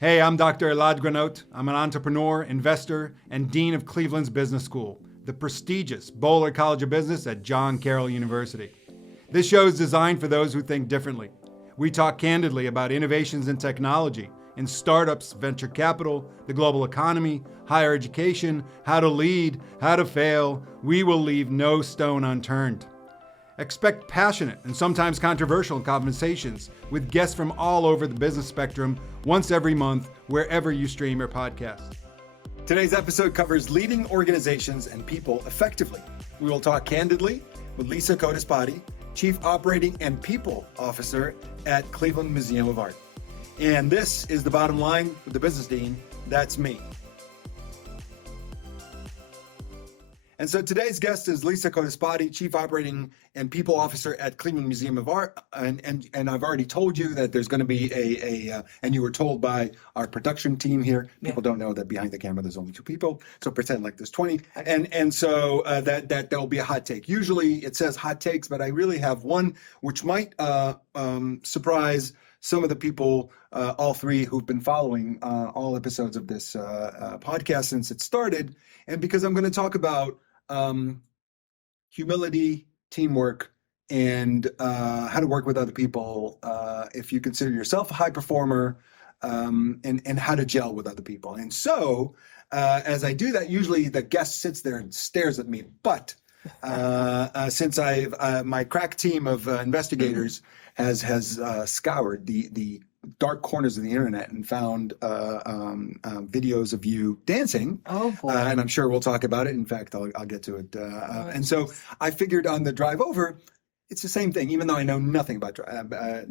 Hey, I'm Dr. Elad Granot. I'm an entrepreneur, investor, and dean of Cleveland's Business School, the prestigious Boler College of Business at John Carroll University. This show is designed for those who think differently. We talk candidly about innovations in technology, in startups, venture capital, the global economy, higher education, how to lead, how to fail. We will leave no stone unturned. Expect passionate and sometimes controversial conversations with guests from all over the business spectrum once every month, wherever you stream your podcast. Today's episode covers leading organizations and people effectively. We will talk candidly with Lisa Codispoti, Chief Operating and People Officer at Cleveland Museum of Art. And this is the bottom line with the business dean. That's me. And so today's guest is Lisa Codispoti, Chief Operating and People Officer at Cleveland Museum of Art. And I've already told you that there's going to be and you were told by our production team here. People don't know that behind the camera there's only two people, so pretend like there's 20. And so that there'll be a hot take. Usually it says hot takes, but I really have one which might surprise some of the people, all three who've been following all episodes of this podcast since it started. And because I'm going to talk about humility, teamwork, and how to work with other people if you consider yourself a high performer, and how to gel with other people. And so as I do that, usually the guest sits there and stares at me. But since my crack team of investigators has scoured the dark corners of the internet and found videos of you dancing. Oh boy. And I'm sure we'll talk about it. In fact, I'll get to it. And so I figured on the drive over, it's the same thing, even though I know nothing about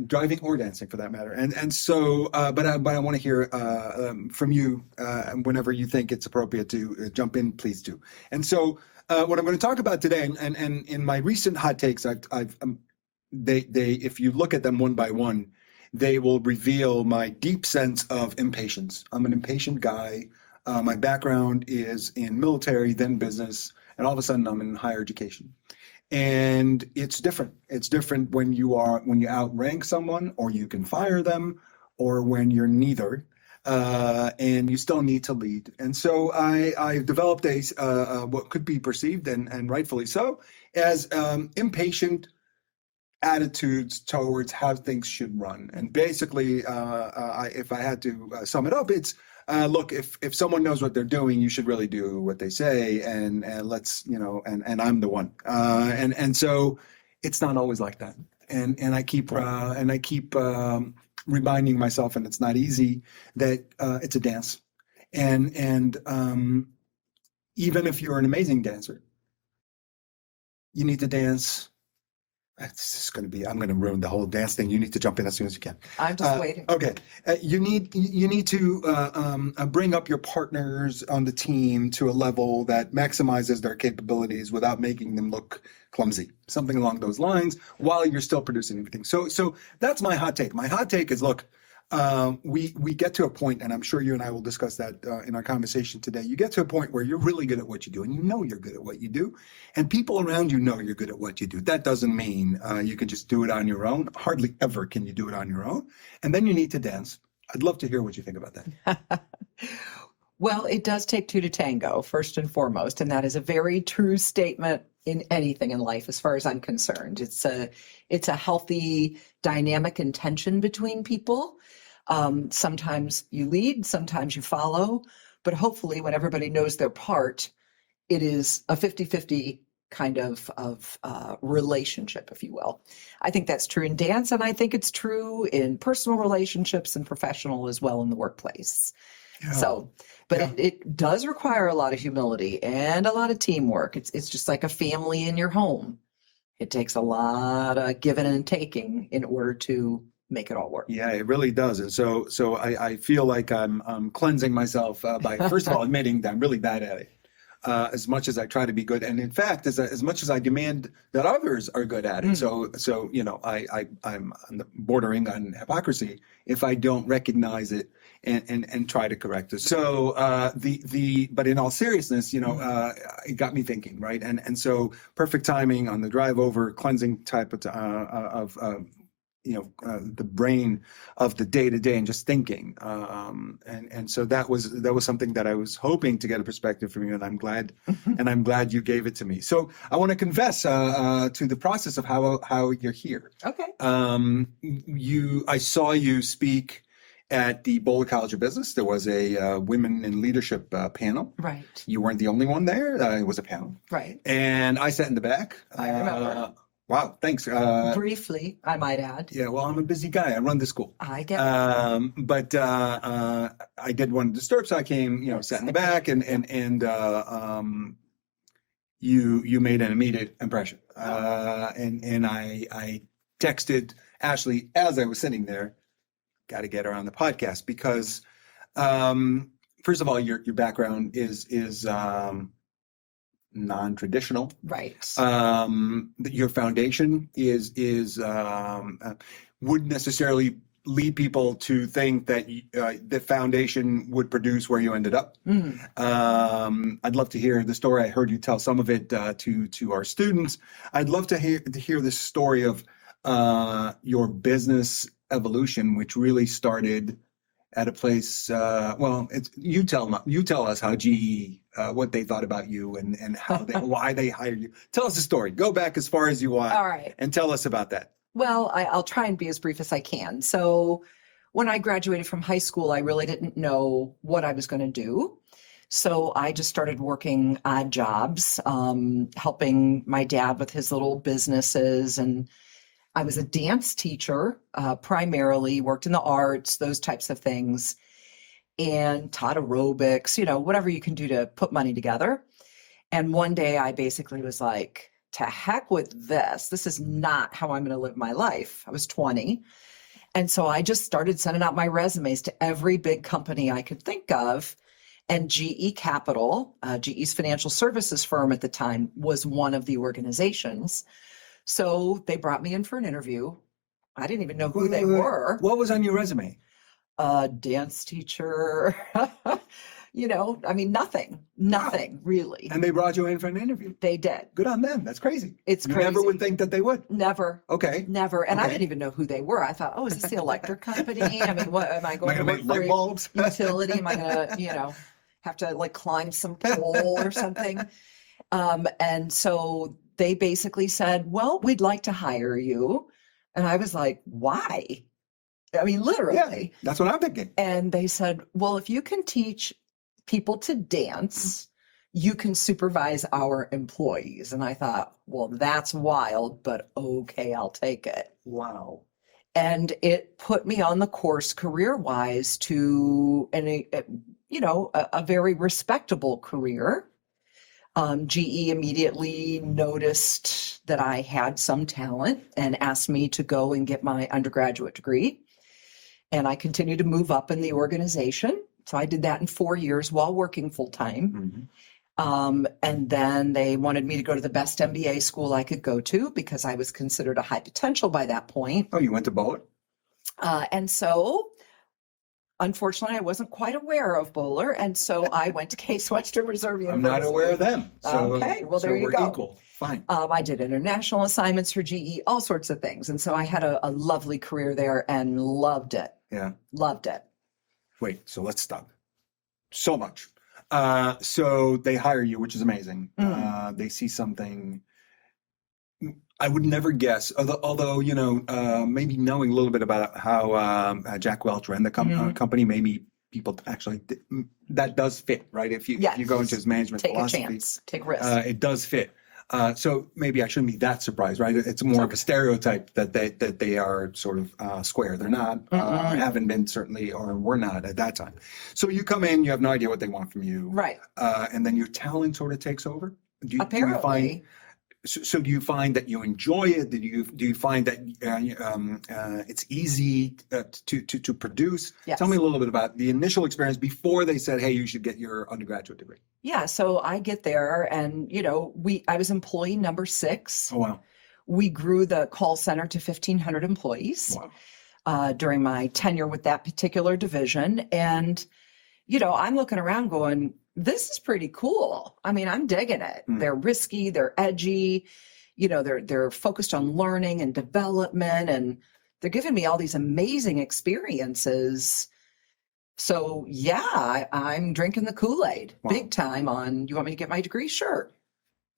driving or dancing for that matter. And so, but I want to hear from you whenever you think it's appropriate to jump in, please do. And so what I'm going to talk about today, and in my recent hot takes, if you look at them one by one, they will reveal my deep sense of impatience. I'm an impatient guy. My background is in military, then business, and all of a sudden I'm in higher education. And it's different. It's different when you outrank someone, or you can fire them, or when you're neither, and you still need to lead. And so I developed what could be perceived, and rightfully so, as impatient attitudes towards how things should run. And basically, if I had to sum it up, it's look, if someone knows what they're doing, you should really do what they say, and let's, and I'm the one. And so it's not always like that. And I keep reminding myself, and it's not easy, that it's a dance. And even if you're an amazing dancer, you need to dance. I'm going to ruin the whole dance thing. You need to jump in as soon as you can. I'm just waiting. Okay. You need to bring up your partners on the team to a level that maximizes their capabilities without making them look clumsy, something along those lines, while you're still producing everything. So that's my hot take. My hot take is, look, we get to a point, and I'm sure you and I will discuss that in our conversation today. You get to a point where you're really good at what you do, and you know you're good at what you do, and people around you know you're good at what you do. That doesn't mean you can just do it on your own. Hardly ever can you do it on your own. And then you need to dance. I'd love to hear what you think about that. Well, it does take two to tango, first and foremost, and that is a very true statement in anything in life, as far as I'm concerned. It's a healthy dynamic and tension between people. Sometimes you lead, sometimes you follow, but hopefully when everybody knows their part, it is a 50-50 kind of relationship, if you will. I think that's true in dance, and I think it's true in personal relationships and professional as well in the workplace. Yeah. So, but it does require a lot of humility and a lot of teamwork. It's just like a family in your home. It takes a lot of giving and taking in order to make it all work. Yeah, it really does. And so I feel like I'm cleansing myself by, first of all, admitting that I'm really bad at it. As much as I try to be good, and in fact, as much as I demand that others are good at it. So I'm bordering on hypocrisy if I don't recognize it and try to correct it. So but in all seriousness, it got me thinking, right? And so perfect timing on the drive over, cleansing type of the brain of the day to day and just thinking. And so that was something that I was hoping to get a perspective from you, and I'm glad you gave it to me. So I want to confess to the process of how you're here. Okay. I saw you speak at the Boler College of Business. There was a women in leadership panel. Right. You weren't the only one there. It was a panel. Right. And I sat in the back. I remember. Wow, thanks. Briefly, I might add. Yeah, well, I'm a busy guy. I run the school. I get it. But I didn't want to disturb, so I came, sat in the back, and you made an immediate impression. And I texted Ashley as I was sitting there, got to get her on the podcast because, first of all, your background is non-traditional. Right. Your foundation wouldn't necessarily lead people to think that the foundation would produce where you ended up. I'd love to hear the story. I heard you tell some of it to our students. I'd love to hear the story of your business evolution, which really started at a place. You tell us how GE, what they thought about you and how why they hired you. Tell us the story. Go back as far as you want. All right. And tell us about that. Well, I'll try and be as brief as I can. So when I graduated from high school, I really didn't know what I was going to do. So I just started working odd jobs, helping my dad with his little businesses. And I was a dance teacher, primarily worked in the arts, those types of things, and taught aerobics, whatever you can do to put money together. And one day I basically was like, to heck with this. This is not how I'm going to live my life. I was 20. And so I just started sending out my resumes to every big company I could think of. And GE Capital, GE's financial services firm at the time, was one of the organizations. So they brought me in for an interview. I didn't even know who they were. What was on your resume? Dance teacher. Nothing really. And they brought you in for an interview. They did. Good on them. That's crazy. It's you crazy. Never would think that they would. Never. Okay. Never. And okay. I didn't even know who they were. I thought, is this the electric company? I mean, what am I going to make work light bulbs? Utility? Am I going to, have to climb some pole or something? And so they basically said, well, we'd like to hire you. And I was like, why? I mean, literally. Yeah, that's what I'm thinking. And they said, well, if you can teach people to dance, you can supervise our employees. And I thought, well, that's wild, but okay, I'll take it. Wow. And it put me on the course career-wise to a very respectable career. GE immediately noticed that I had some talent and asked me to go and get my undergraduate degree. And I continued to move up in the organization. So I did that in 4 years while working full time. Mm-hmm. And then they wanted me to go to the best MBA school I could go to because I was considered a high potential by that point. Oh, you went to Boler? And so, unfortunately, I wasn't quite aware of Boler. And so I went to Case Western Reserve University. I'm not aware of them. So, okay, well, there you go. We're equal. Fine. I did international assignments for GE, all sorts of things. And so I had a lovely career there and loved it. Yeah. Loved it. Wait, so let's stop. So much. So they hire you, which is amazing. They see something I would never guess, although maybe knowing a little bit about how Jack Welch ran the company, maybe people actually, that does fit, right? If you go into his management philosophy. Take a chance, take risks. It does fit. So maybe I shouldn't be that surprised, right? It's more of a stereotype that they are sort of square. They're not, haven't been certainly, or were not at that time. So you come in, you have no idea what they want from you, right? And then your talent sort of takes over. Apparently. So do you find that you enjoy it? Do you find that it's easy to produce? Yes. Tell me a little bit about the initial experience before they said, "Hey, you should get your undergraduate degree." Yeah, so I get there, and I was employee number 6. Oh wow! We grew the call center to 1,500 employees. Wow. During my tenure with that particular division, and I'm looking around going, this is pretty cool. I mean, I'm digging it. They're risky, they're edgy, they're focused on learning and development. And they're giving me all these amazing experiences. So yeah, I'm drinking the Kool-Aid big time on, you want me to get my degree? Sure.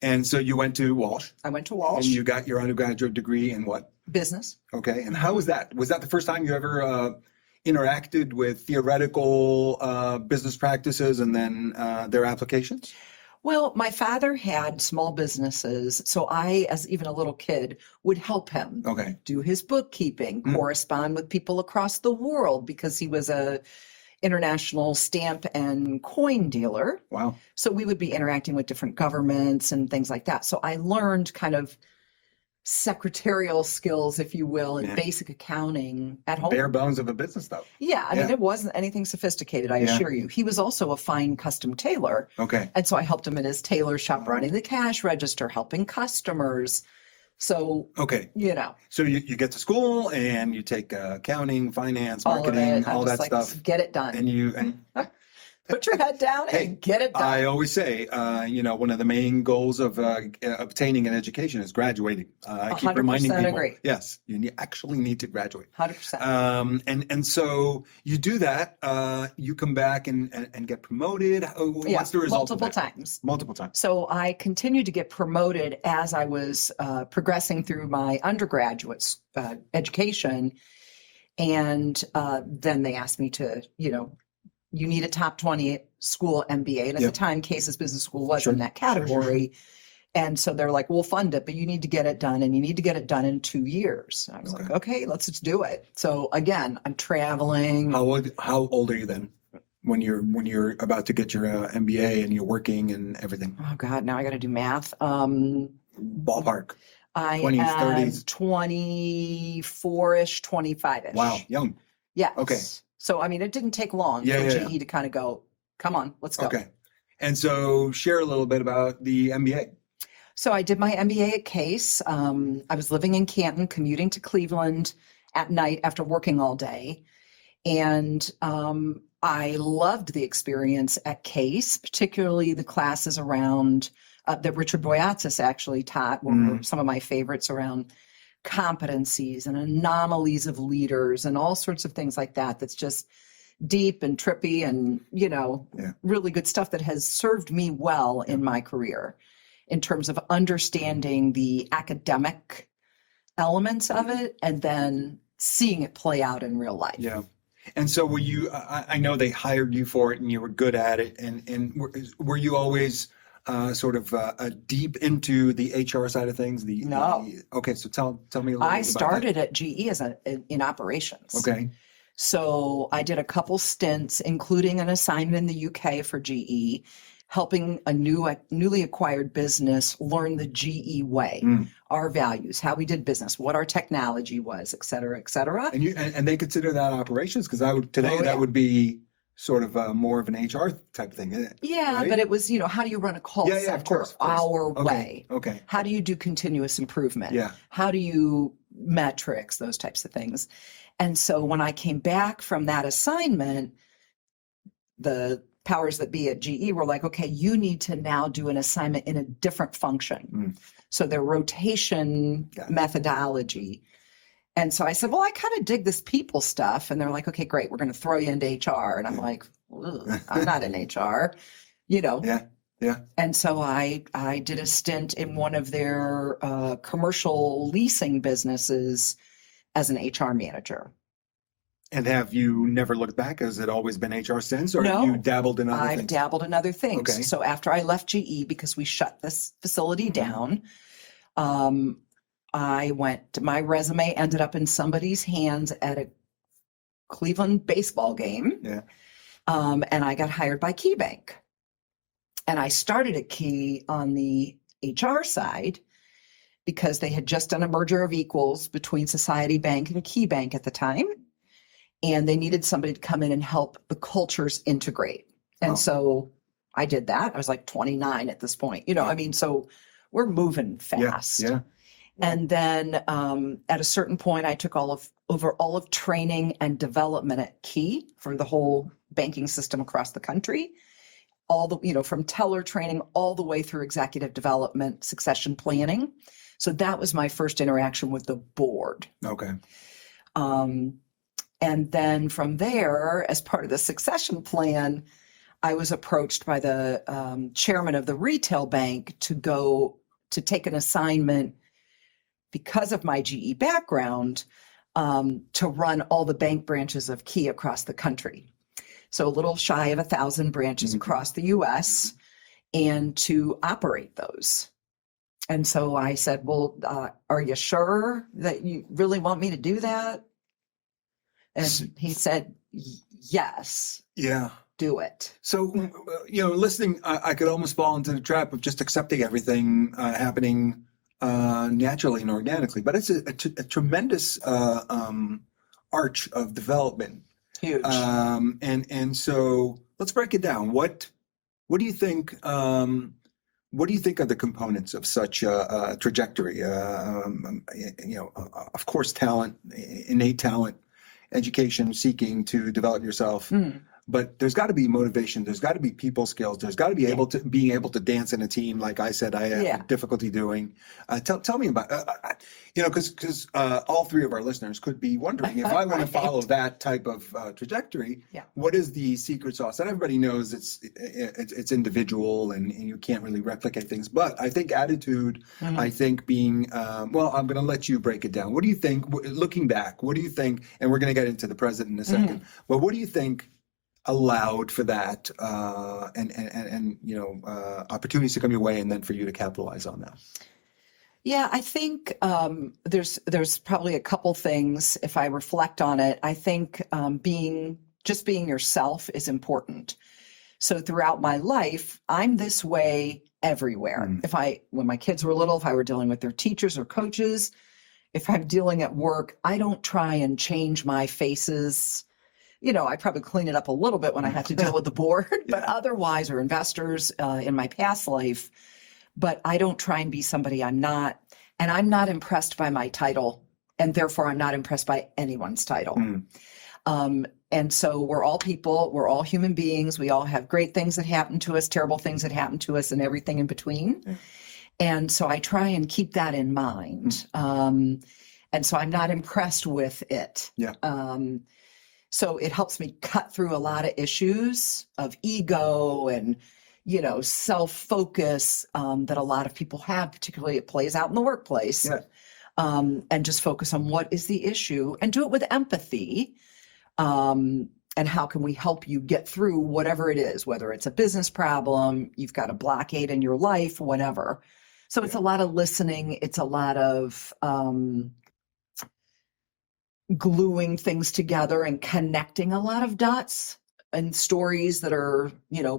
And so you went to Walsh. I went to And Walsh. you got your undergraduate degree in what? Business. Okay. And how was that? Was that the first time you ever interacted with theoretical business practices and then their applications? Well, my father had small businesses, so I, as even a little kid, would help him Okay. do his bookkeeping, correspond with people across the world because he was a international stamp and coin dealer. Wow. So we would be interacting with different governments and things like that. So I learned kind of secretarial skills, if you will, and basic accounting at home. Bare bones of a business, though. Yeah, I mean, it wasn't anything sophisticated, I assure you. He was also a fine custom tailor. Okay. And so I helped him in his tailor shop, running the cash register, helping customers. So, Okay. you know, So you get to school and you take accounting, finance, marketing, all that stuff. Get it done. And Put your head down and get it done. I always say, one of the main goals of obtaining an education is graduating. I keep reminding 100% people, agree. yes, you actually need to graduate. 100%. And so you do that. You come back and get promoted. What's the result? Multiple times. Multiple times. So I continued to get promoted as I was progressing through my undergraduate education. And then they asked me to, you need a top 20 school MBA. And at the time, Case's Business School was in that category. And so they're like, we'll fund it, but you need to get it done. And you need to get it done in 2 years. And I was like, okay, let's just do it. So again, I'm traveling. How old are you then when you're about to get your MBA and you're working and everything? Oh God, now I got to do math. Ballpark. I 20s, am 30s? 24-ish, 25-ish. Wow, young. Yes. Okay. So, I mean, it didn't take long for GE to kind of go, come on, let's go. Okay. And so share a little bit about the MBA. So I did my MBA at Case. I was living in Canton, commuting to Cleveland at night after working all day. And I loved the experience at Case, particularly the classes around that Richard Boyatzis actually taught were some of my favorites around competencies and anomalies of leaders and all sorts of things like that. That's just deep and trippy and, really good stuff that has served me well in my career in terms of understanding the academic elements of it and then seeing it play out in real life. Yeah. And so were you, I know they hired you for it and you were good at it. And were you always deep into the HR side of things? No. Okay. So tell me a little bit about that. I started at GE in operations. Okay. So I did a couple stints, including an assignment in the UK for GE, helping a newly acquired business learn the GE way, our values, how we did business, what our technology was, et cetera, et cetera. And they consider that operations because that would be sort of more of an HR type thing, isn't it? Yeah, right? but it was, how do you run a call center of course. our way? Okay. How do you do continuous improvement? Yeah. How do you metrics, those types of things? And so when I came back from that assignment, the powers that be at GE were like, okay, you need to now do an assignment in a different function. So their rotation methodology. And so I said, well, I kind of dig this people stuff. And they're like, okay, great. We're going to throw you into HR. And I'm like, I'm not in HR, Yeah. Yeah. And so I did a stint in one of their commercial leasing businesses as an HR manager. And have you never looked back? Has it always been HR since, or have you dabbled in other things? I've dabbled in other things. Okay. So after I left GE, because we shut this facility down, my resume ended up in somebody's hands at a Cleveland baseball game. Yeah. And I got hired by KeyBank. And I started at Key on the HR side because they had just done a merger of equals between Society Bank and KeyBank at the time. And they needed somebody to come in and help the cultures integrate. And so I did that. I was like 29 at this point, so we're moving fast. Yeah. And then at a certain point, I took over all of training and development at Key for the whole banking system across the country. All the, from teller training all the way through executive development, succession planning. So that was my first interaction with the board. Okay. And then from there, as part of the succession plan, I was approached by the chairman of the retail bank to go to take an assignment because of my GE background to run all the bank branches of Key across the country. So a little shy of 1,000 branches across the US, and to operate those. And so I said, well, are you sure that you really want me to do that? And he said, yes. Yeah. Do it. So, listening, I could almost fall into the trap of just accepting everything happening naturally and organically. But it's a tremendous arch of development. Huge. And so let's break it down. What do you think? What do you think are the components of such a trajectory? Of course, talent, innate talent, education, seeking to develop yourself. But there's got to be motivation. There's got to be people skills. There's got to be being able to dance in a team. Like I said, I have difficulty doing. Tell me about, because all three of our listeners could be wondering if I want to follow that type of trajectory. What is the secret sauce? And everybody knows it's individual and you can't really replicate things. But I think attitude. I think being. I'm going to let you break it down. What do you think? Looking back, what do you think? And we're going to get into the present in a second. But what do you think allowed for that and opportunities to come your way and then for you to capitalize on that? Yeah, I think there's probably a couple things. If I reflect on it, I think being yourself is important. So throughout my life, I'm this way everywhere. When my kids were little, if I were dealing with their teachers or coaches, if I'm dealing at work, I don't try and change my faces. I probably clean it up a little bit when I have to deal with the board, but otherwise, or investors in my past life, but I don't try and be somebody I'm not. And I'm not impressed by my title, and therefore I'm not impressed by anyone's title. And so we're all people, we're all human beings. We all have great things that happen to us, terrible things that happen to us, and everything in between. And so I try and keep that in mind. And so I'm not impressed with it. So it helps me cut through a lot of issues of ego and, self-focus that a lot of people have, particularly it plays out in the workplace, and just focus on what is the issue and do it with empathy. And how can we help you get through whatever it is, whether it's a business problem, you've got a blockade in your life, whatever. So it's a lot of listening. It's a lot of gluing things together and connecting a lot of dots and stories that are,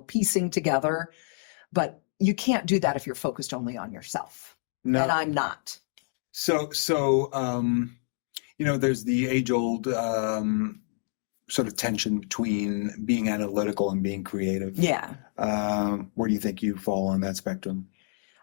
piecing together. But you can't do that if you're focused only on yourself. No. And I'm not. So there's the age-old sort of tension between being analytical and being creative. Where do you think you fall on that spectrum?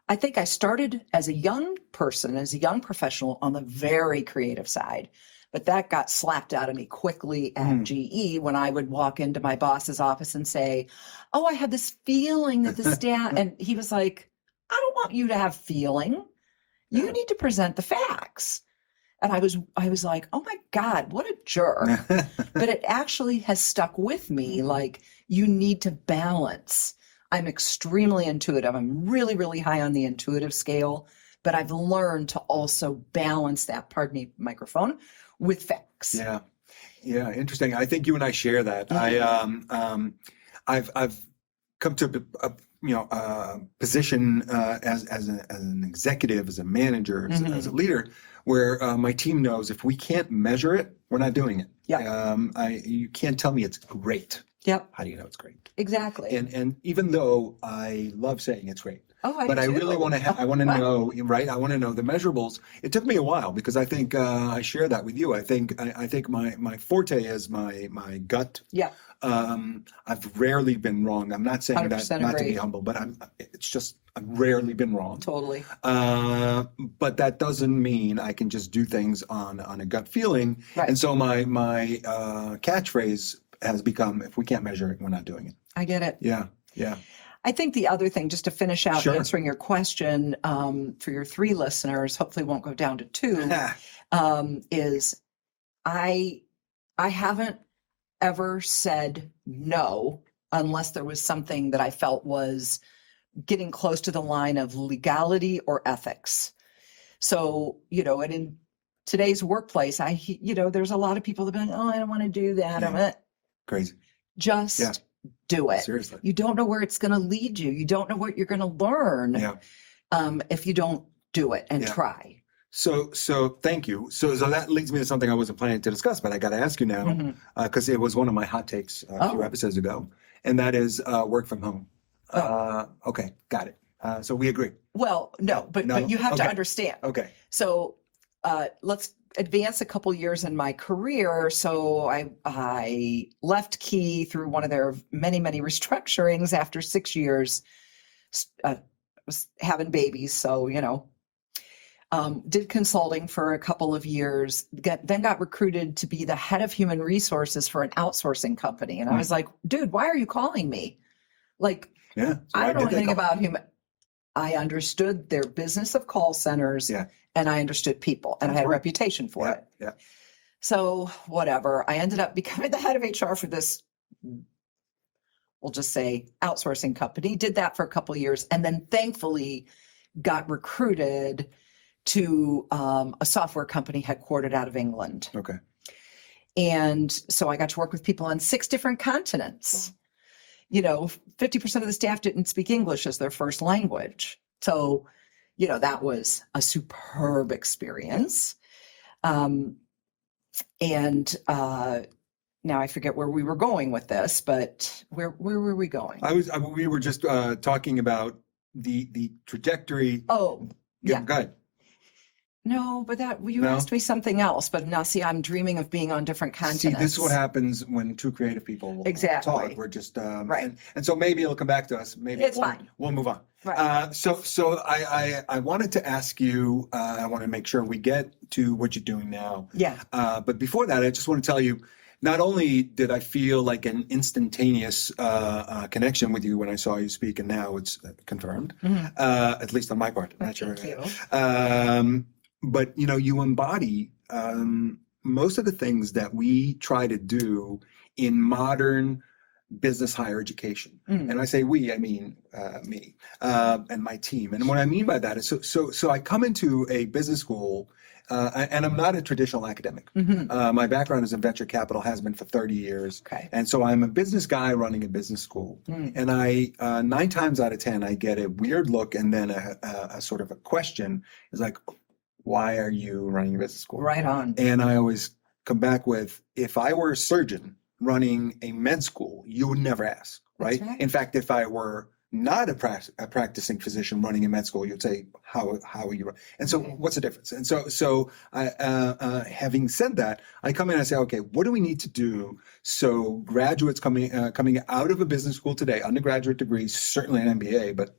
I think I started as a young person, as a young professional on the very creative side. But that got slapped out of me quickly at GE when I would walk into my boss's office and say, oh, I have this feeling that the staff, and he was like, I don't want you to have feeling. You need to present the facts. And I was like, oh my God, what a jerk. But it actually has stuck with me. Like, you need to balance. I'm extremely intuitive. I'm really, really high on the intuitive scale, but I've learned to also balance that, pardon me, microphone, with facts. Yeah, interesting. I think you and I share that. I've come to a position as an executive, as a manager, as a leader, where my team knows if we can't measure it, we're not doing it. You can't tell me it's great. How do you know it's great? Exactly. And even though I love saying it's great, I really want to. I want to know, right? I want to know the measurables. It took me a while because I think I share that with you. I think my forte is my gut. I've rarely been wrong. I'm not saying that not to be humble, but I've rarely been wrong. Totally. But that doesn't mean I can just do things on a gut feeling. And so my catchphrase has become, if we can't measure it, we're not doing it. I get it. Yeah. I think the other thing, just to finish out answering your question for your 3 listeners, hopefully won't go down to 2, is I haven't ever said no unless there was something that I felt was getting close to the line of legality or ethics. So, and in today's workplace, there's a lot of people that are like, oh, I don't want to do that. Yeah. Crazy. Just do it. Seriously. You don't know where it's going to lead you. You don't know what you're going to learn if you don't do it and try. So thank you. So that leads me to something I wasn't planning to discuss, but I got to ask you now, because it was one of my hot takes a few episodes ago, and that is work from home. Okay, got it. So we agree. Well, no, but you have to understand. Okay. So let's advance a couple years in my career. So I left Key through one of their many, many restructurings after 6 years. Was having babies, so did consulting for a couple of years. Then got recruited to be the head of human resources for an outsourcing company, and I was like, "Dude, why are you calling me? Like, I don't know anything about human." I understood their business of call centers, and I understood people, and I had a reputation for it. Yeah. So whatever, I ended up becoming the head of HR for this, we'll just say, outsourcing company. Did that for a couple of years, and then thankfully got recruited to a software company headquartered out of England. Okay. And so I got to work with people on 6 different continents. 50% of the staff didn't speak English as their first language. So, that was a superb experience. And now I forget where we were going with this, but where were we going? We were just talking about the trajectory. Oh, yeah. Go ahead. No, but you asked me something else. But now, see, I'm dreaming of being on different continents. See, this is what happens when 2 creative people talk. We're just right. And so maybe it'll come back to us. Maybe it's fine. We'll move on. Right. So I wanted to ask you. I want to make sure we get to what you're doing now. Yeah. But before that, I just want to tell you. Not only did I feel like an instantaneous connection with you when I saw you speak, and now it's confirmed, at least on my part. I'm not sure. Thank you. But you embody most of the things that we try to do in modern business higher education. And I say we, I mean me and my team. And what I mean by that is, so I come into a business school. And I'm not a traditional academic. My background is in venture capital, has been for 30 years. Okay. And so I'm a business guy running a business school. And 9 times out of 10, I get a weird look and then a sort of a question is like, why are you running a business school? Right on. And I always come back with, if I were a surgeon running a med school, you would never ask, right? That's right. In fact, if I were not a practicing physician running a med school, you'd say, how are you? And so what's the difference? And so having said that, I come in and I say, okay, what do we need to do so graduates coming out of a business school today, undergraduate degrees, certainly an MBA, but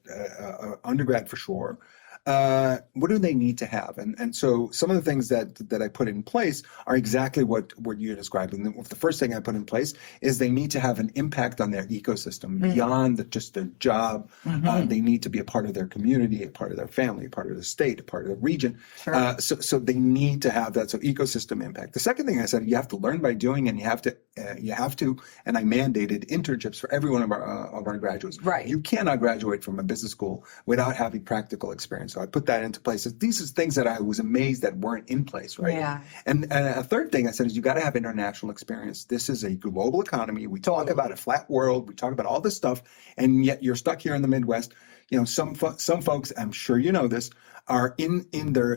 undergrad for sure, what do they need to have? And so some of the things that I put in place are exactly what you're describing. The first thing I put in place is they need to have an impact on their ecosystem beyond just their job. They need to be a part of their community, a part of their family, a part of the state, a part of the region. Sure. So they need to have that. So ecosystem impact. The second thing I said, you have to learn by doing, and you have to, and I mandated internships for every one of our graduates. Right. You cannot graduate from a business school without having practical experience. So I put that into place. These are things that I was amazed that weren't in place, right? Yeah. And a third thing I said is you got to have international experience. This is a global economy. We talk about a flat world. We talk about all this stuff, and yet you're stuck here in the Midwest. Some folks, I'm sure you know this, are in their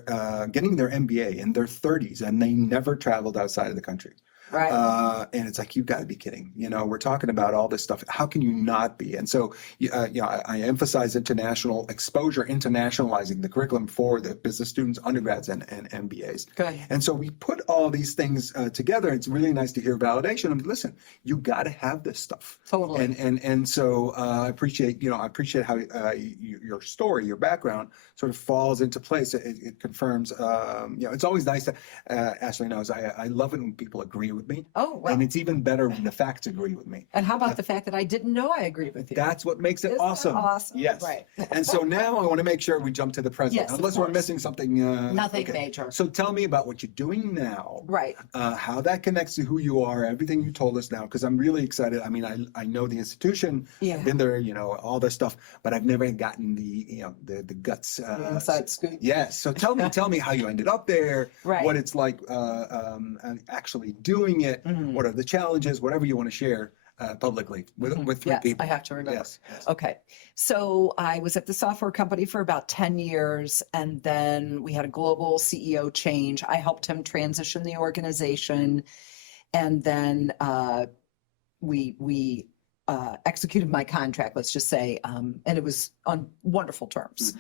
getting their MBA in their 30s, and they never traveled outside of the country. Right. And it's like, you've got to be kidding. We're talking about all this stuff. How can you not be? And so, I emphasize international exposure, internationalizing the curriculum for the business students, undergrads, and MBAs. Good. And so we put all these things together. It's really nice to hear validation. Listen, you got to have this stuff. Totally. And so I appreciate how your story, your background sort of falls into place. It confirms, it's always nice to, Ashley knows, I love it when people agree with with me. Oh, well. And it's even better when the facts agree with me. And how about the fact that I didn't know I agreed with you? That's what makes it Isn't that awesome. awesome? Yes. Right. And so now I want to make sure we jump to the present, Yes, of unless we're course. missing something. Nothing okay. major. So tell me about what you're doing now. Right. How that connects to who you are, everything you told us now, because I'm really excited. I mean, I know the institution, Yeah. I've been there, all this stuff, but I've never gotten the guts. The inside scoop. Yes. So tell me how you ended up there, Right. what it's like actually doing it, Mhm. what are the challenges, whatever you want to share publicly with three Yes, people. I have to remember. Yes. Yes. Okay. So I was at the software company for about 10 years, and then we had a global CEO change. I helped him transition the organization, and then we executed my contract, let's just say, and it was on wonderful terms. Mhm.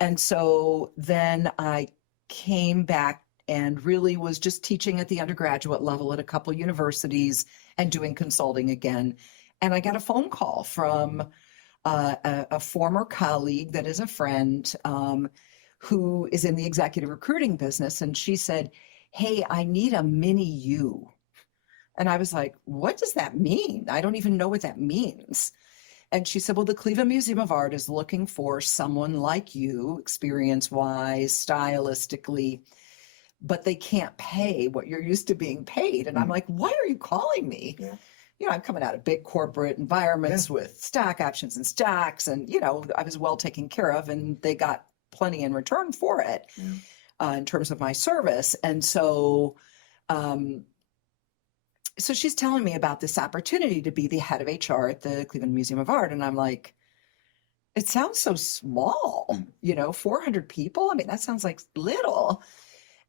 And so then I came back and really was just teaching at the undergraduate level at a couple universities and doing consulting again. And I got a phone call from a former colleague that is a friend who is in the executive recruiting business. And she said, "Hey, I need a mini you." And I was like, "What does that mean? I don't even know what that means." And she said, "Well, the Cleveland Museum of Art is looking for someone like you, experience-wise, stylistically, but they can't pay what you're used to being paid." And I'm like, "Why are you calling me?" Yeah. I'm coming out of big corporate environments with stock options and stocks, and I was well taken care of, and they got plenty in return for it in terms of my service. And so she's telling me about this opportunity to be the head of HR at the Cleveland Museum of Art, and I'm like, it sounds so small, 400 people. I mean, that sounds like little.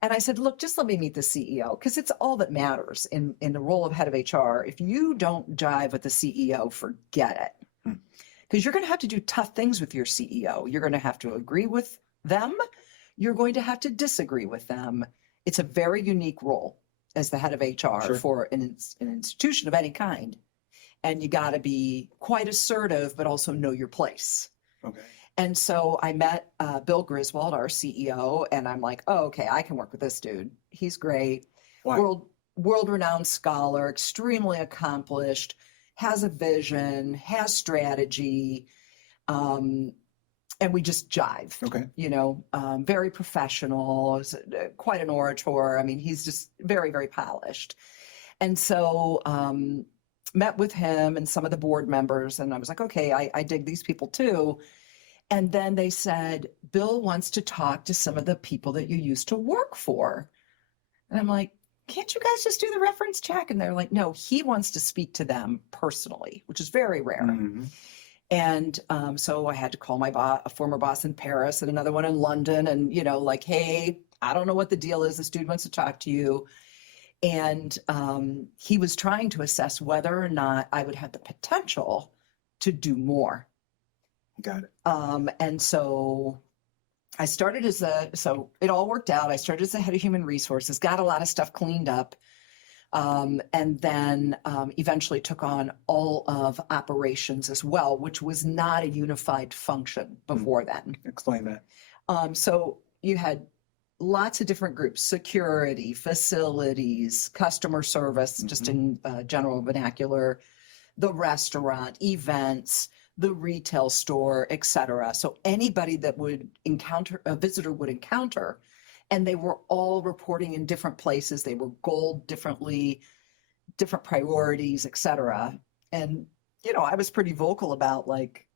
And I said, "Look, just let me meet the CEO, because it's all that matters in the role of head of HR. If you don't jive with the CEO, forget it. Because you're going to have to do tough things with your CEO. You're going to have to agree with them. You're going to have to disagree with them. It's a very unique role as the head of HR Sure. for an institution of any kind. And you got to be quite assertive, but also know your place." Okay. And so I met Bill Griswold, our CEO, and I'm like, "Oh, okay, I can work with this dude. He's great. Why? World-renowned scholar, extremely accomplished, has a vision, has strategy, and we just jive." Okay. Very professional, is quite an orator. I mean, he's just very, very polished. And so met with him and some of the board members, and I was like, "Okay, I dig these people too." And then they said, "Bill wants to talk to some of the people that you used to work for." And I'm like, "Can't you guys just do the reference check?" And they're like, "No, he wants to speak to them personally," which is very rare. Mhm. And so I had to call my a former boss in Paris and another one in London, and like, "Hey, I don't know what the deal is. This dude wants to talk to you." And he was trying to assess whether or not I would have the potential to do more. Got it. And so I started so it all worked out. I started as the head of human resources, got a lot of stuff cleaned up, and then eventually took on all of operations as well, which was not a unified function before then. Explain that. So you had lots of different groups: security, facilities, customer service, just in general vernacular, the restaurant, events, the retail store, etc. So anybody that a visitor would encounter, and they were all reporting in different places. They were goaled differently, different priorities, etc. And, I was pretty vocal about, like,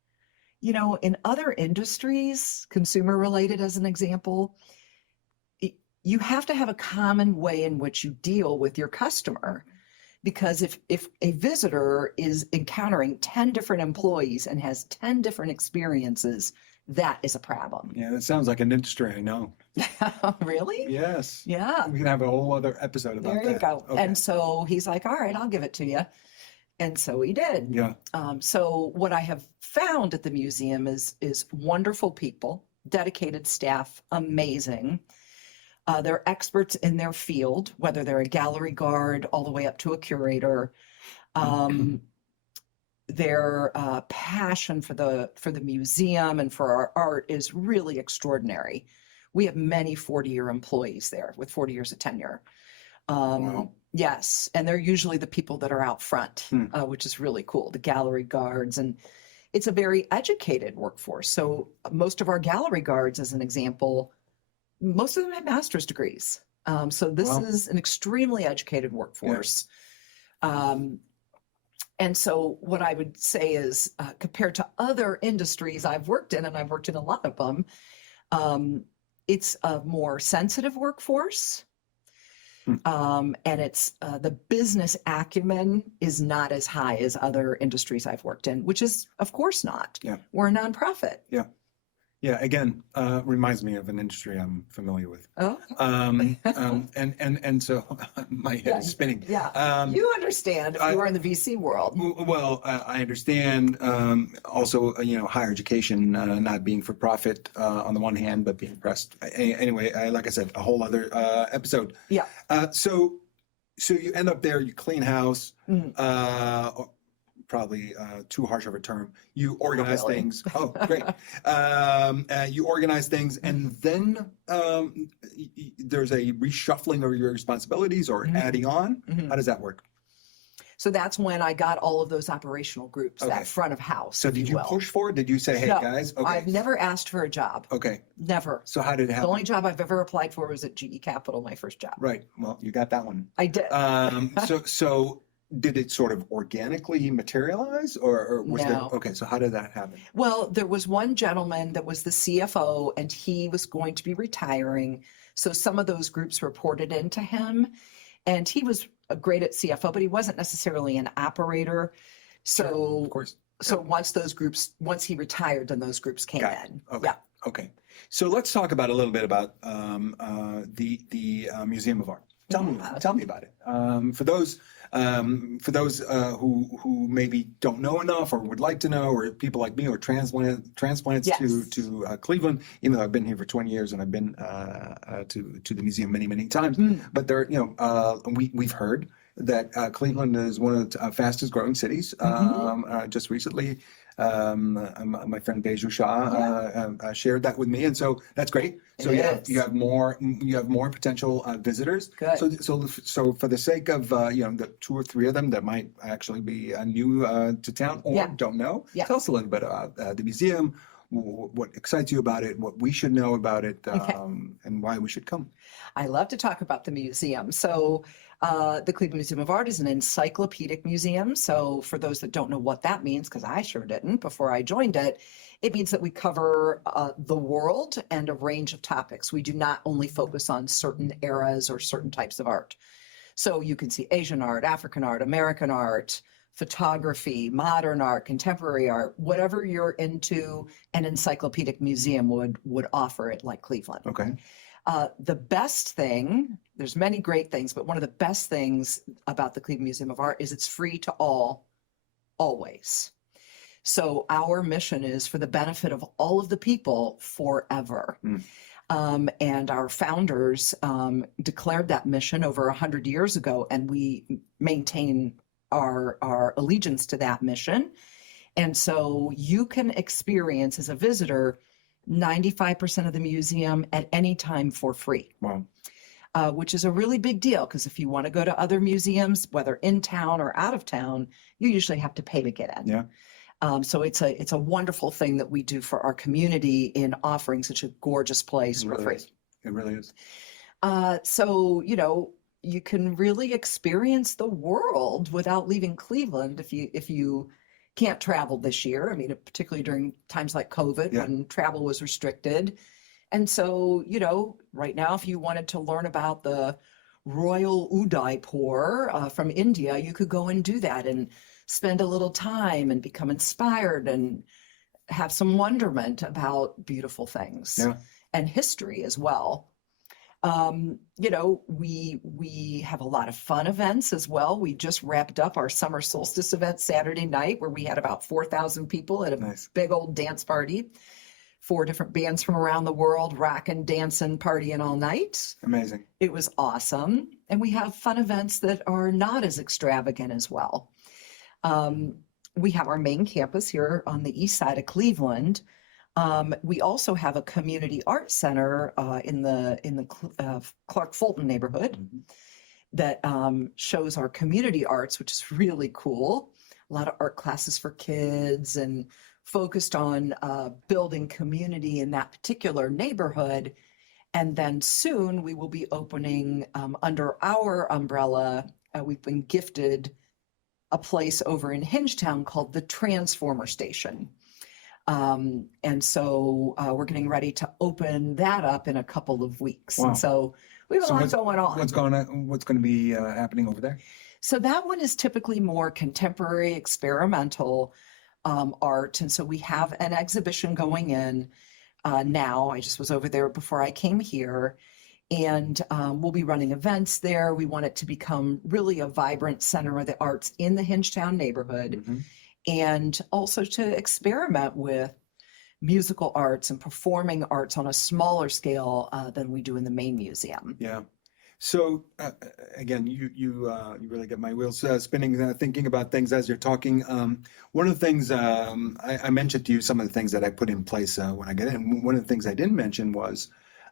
in other industries, consumer related as an example, you have to have a common way in which you deal with your customer. Because if a visitor is encountering 10 different employees and has 10 different experiences, that is a problem. Yeah, that sounds like an industry I know. Really? Yes. Yeah. We can have a whole other episode about that. There you go. Okay. And so he's like, "All right, I'll give it to you." And so he did. Yeah. So what I have found at the museum is wonderful people, dedicated staff, amazing. They're experts in their field, whether they're a gallery guard all the way up to a curator. Their passion for the museum and for our art is really extraordinary. We have many 40-year employees there with 40 years of tenure. Wow. Yes, and they're usually the people that are out front, which is really cool, the gallery guards. And it's a very educated workforce. So most of our gallery guards, as an example, most of them have master's degrees. So this Wow. is an extremely educated workforce. And so what I would say is, compared to other industries I've worked in, and I've worked in a lot of them, it's a more sensitive workforce. And it's the business acumen is not as high as other industries I've worked in, which is, of course, not. Yeah. We're a nonprofit. Yeah. Yeah. Again, reminds me of an industry I'm familiar with. Oh, And so my head is spinning. yeah. You understand if you are in the VC world. Well, I understand. Also, higher education not being for profit on the one hand, but being pressed. Anyway, like I said, a whole other episode. Yeah. So you end up there. You clean house. Probably too harsh of a term. You organize really. things. Oh, great. You organize things, and then there's a reshuffling of your responsibilities or adding on. How does that work? So that's when I got all of those operational groups, Okay. that front of house. So if did you will. push for it? Did you say, hey, No, guys? Okay. I've never asked for a job. Okay. Never. So how did it The happen? only job I've ever applied for was at GE Capital, my first job. Right. Well, you got that one. I did. So did it sort of organically materialize, or was there? No. Okay. So how did that happen? Well, there was one gentleman that was the CFO, and he was going to be retiring. So some of those groups reported into him, and he was great at CFO, but he wasn't necessarily an operator. So, Sure, of course. So once he retired, then those groups came Got it. in. Okay. Yeah. Okay. So let's talk about a little bit about the Museum of Art. Tell me about it. For those who maybe don't know enough or would like to know, or people like me, or transplants Yes. to Cleveland. Even though I've been here for 20 years and I've been to the museum many times, but there, we've heard that Cleveland is one of the fastest growing cities. Just recently, my friend Beju Shah shared that with me, and so that's great. So you have more potential visitors. Good. So for the sake of the 2 or 3 of them that might actually be new to town or don't know, tell us a little bit about the museum. What excites you about it, what we should know about it, and why we should come. I love to talk about the museum. So the Cleveland Museum of Art is an encyclopedic museum. So for those that don't know what that means, because I sure didn't before I joined it, it means that we cover the world and a range of topics. We do not only focus on certain eras or certain types of art. So you can see Asian art, African art, American art, photography, modern art, contemporary art, whatever you're into, an encyclopedic museum would offer it, like Cleveland. Okay. The best thing, there's many great things, but one of the best things about the Cleveland Museum of Art is it's free to all, always. So our mission is for the benefit of all of the people forever. And our founders declared that mission over 100 years ago, and we maintain our allegiance to that mission. And so you can experience as a visitor 95% of the museum at any time for free. Wow. Which is a really big deal, because if you want to go to other museums, whether in town or out of town, you usually have to pay to get in. Yeah. So it's a wonderful thing that we do for our community in offering such a gorgeous place for free. It really is. So, you can really experience the world without leaving Cleveland if you can't travel this year. I mean, particularly during times like COVID when travel was restricted. And so, right now, if you wanted to learn about the Royal Udaipur from India, you could go and do that and spend a little time and become inspired and have some wonderment about beautiful things and history as well. We have a lot of fun events as well. We just wrapped up our summer solstice event Saturday night, where we had about 4,000 people at a big old dance party. 4 different bands from around the world, rocking, dancing, partying all night. Amazing. It was awesome. And we have fun events that are not as extravagant as well. We have our main campus here on the east side of Cleveland. We also have a community art center in the Clark Fulton neighborhood that shows our community arts, which is really cool. A lot of art classes for kids and focused on building community in that particular neighborhood. And then soon we will be opening under our umbrella. We've been gifted a place over in Hingetown called the Transformer Station. And so we're getting ready to open that up in a couple of weeks. Wow. And so we have a lot going on. What's going to be happening over there? So that one is typically more contemporary, experimental art. And so we have an exhibition going in now. I just was over there before I came here. And we'll be running events there. We want it to become really a vibrant center of the arts in the Hingetown neighborhood. Mm-hmm. And also to experiment with musical arts and performing arts on a smaller scale than we do in the main museum. Yeah. So again, you really get my wheels spinning, thinking about things as you're talking. One of the things I mentioned to you, some of the things that I put in place when I get in. One of the things I didn't mention was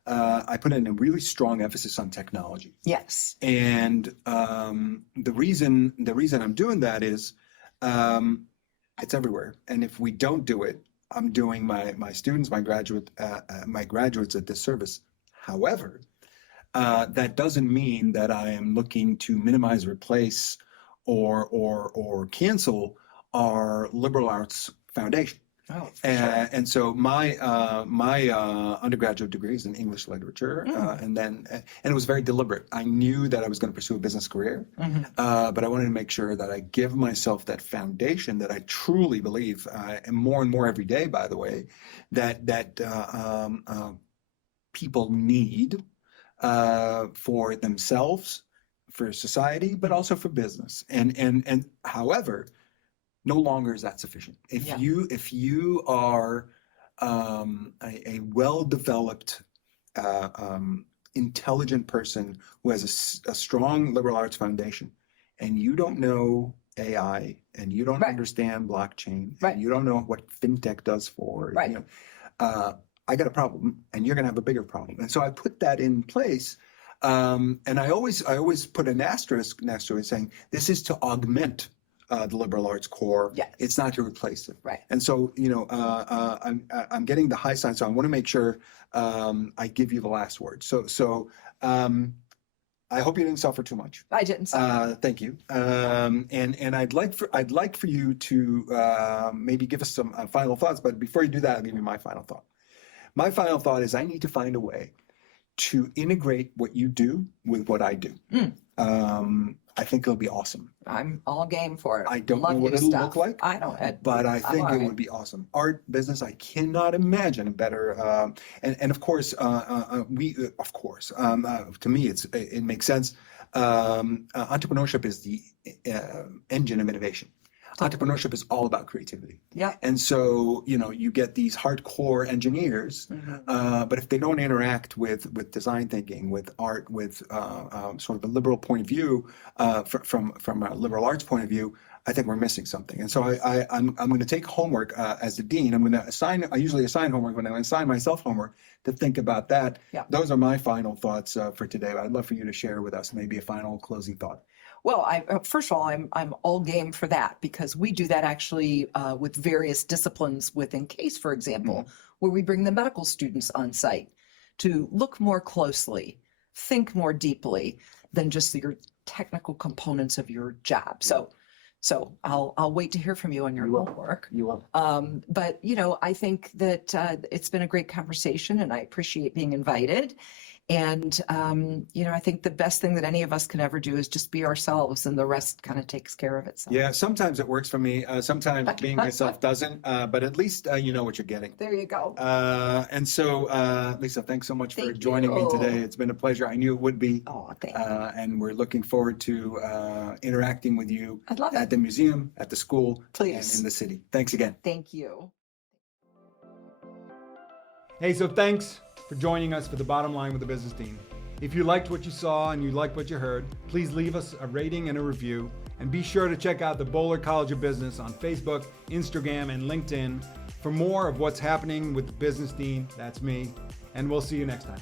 I put in a really strong emphasis on technology. Yes. And the reason I'm doing that is it's everywhere. And if we don't do it, I'm doing my students, my graduates a disservice. However, that doesn't mean that I am looking to minimize, replace, or cancel our liberal arts foundation. Oh, for sure. And so my undergraduate degree is in English literature, and it was very deliberate. I knew that I was going to pursue a business career, but I wanted to make sure that I give myself that foundation that I truly believe, and more every day, by the way, that people need for themselves, for society, but also for business. And however, no longer is that sufficient. If you are a well-developed, intelligent person who has a strong liberal arts foundation, and you don't know AI, and you don't understand blockchain, and you don't know what fintech does for you know, I got a problem, and you're going to have a bigger problem. And so I put that in place, and I always put an asterisk next to it, saying this is to augment the liberal arts core. Yes. It's not to replace it. Right. And so, you know, I'm getting the high sign, so I want to make sure I give you the last word. So I hope you didn't suffer too much. I didn't suffer. Thank you. And I'd like for you to maybe give us some final thoughts. But before you do that, I'll give you my final thought. My final thought is I need to find a way to integrate what you do with what I do. I think it'll be awesome. I'm all game for it. I don't Love know what new it'll stuff. look like, I don't. but I think all it right. would be awesome. Art, business, I cannot imagine a better. And of course, to me, it makes sense. Entrepreneurship is the engine of innovation. Entrepreneurship is all about creativity. Yeah. And so, you know, you get these hardcore engineers, but if they don't interact with design thinking, with art, with sort of a liberal point of view, from a liberal arts point of view, I think we're missing something. And so I'm going to take homework as the dean. I'm going to assign. I usually assign homework when I assign myself homework to think about that. Yeah. Those are my final thoughts for today. I'd love for you to share with us maybe a final closing thought. Well, first of all, I'm all game for that, because we do that actually with various disciplines within CASE, for example, where we bring the medical students on site to look more closely, think more deeply than just your technical components of your job. So I'll wait to hear from you on your homework. You will. But, you know, I think that it's been a great conversation, and I appreciate being invited. And, you know, I think the best thing that any of us can ever do is just be ourselves, and the rest kind of takes care of itself. Yeah, sometimes it works for me. Sometimes being myself doesn't, but at least you know what you're getting. There you go. And so, Lisa, thanks so much for Thank joining me you. today. It's been a pleasure. I knew it would be. Oh, thank you. And we're looking forward to interacting with you I'd love at it. the museum, at the school, Please. and in the city. Thanks again. Thank you. Hey, so thanks for joining us for The Bottom Line with the Business Dean. If you liked what you saw and you liked what you heard, please leave us a rating and a review. And be sure to check out the Boler College of Business on Facebook, Instagram, and LinkedIn for more of what's happening with the Business Dean. That's me. And we'll see you next time.